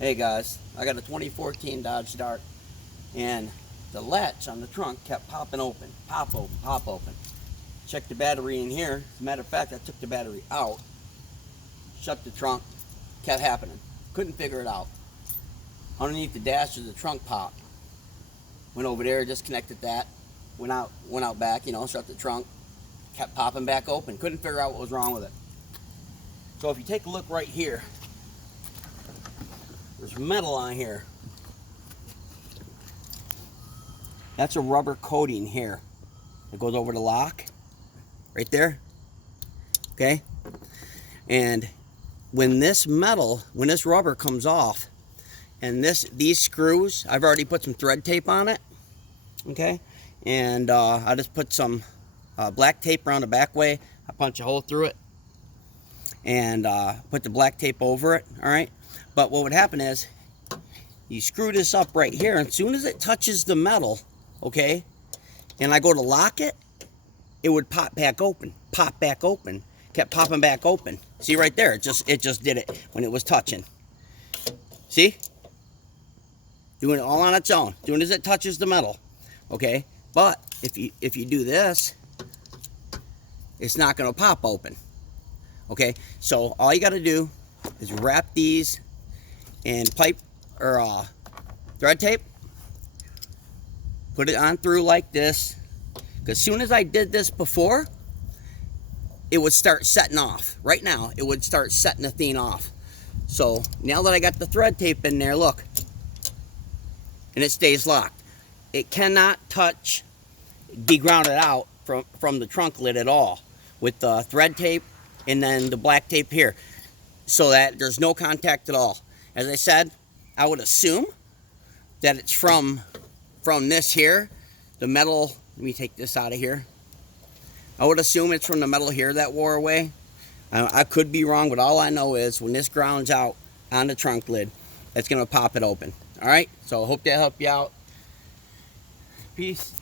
Hey guys, I got a 2014 Dodge Dart, and the latch on the trunk kept popping open, pop open, pop open. Checked the battery in here. As a matter of fact, I took the battery out, shut the trunk, kept happening. Couldn't figure it out. Underneath the dash of the trunk popped. Went over there, disconnected that, went out back, shut the trunk, kept popping back open. Couldn't figure out what was wrong with it. So if you take a look right here, there's metal on here. That's a rubber coating here. It goes over the lock, right there. Okay? And when this rubber comes off, and these screws, I've already put some thread tape on it. Okay? And I just put some black tape around the back way. I punch a hole through it and put the black tape over it. All right? But what would happen is, you screw this up right here, and as soon as it touches the metal, okay, and I go to lock it, it would pop back open, kept popping back open. See right there, it just did it when it was touching. See? Doing it all on its own, doing as it touches the metal, okay? But if you do this, it's not gonna pop open, okay? So all you gotta do is wrap these in pipe or thread tape, put it on through like this, because as soon as I did this before, it would start setting off. Right now, it would start setting the thing off. So now that I got the thread tape in there, look, and it stays locked. It cannot touch, be grounded out from the trunk lid at all with the thread tape and then the black tape here, so that there's no contact at all. As I said, I would assume that it's from this here, the metal. Let me take this out of here. I would assume it's from the metal here that wore away. I could be wrong, but all I know is when this grounds out on the trunk lid, it's going to pop it open. All right, so I hope that helped you out. Peace.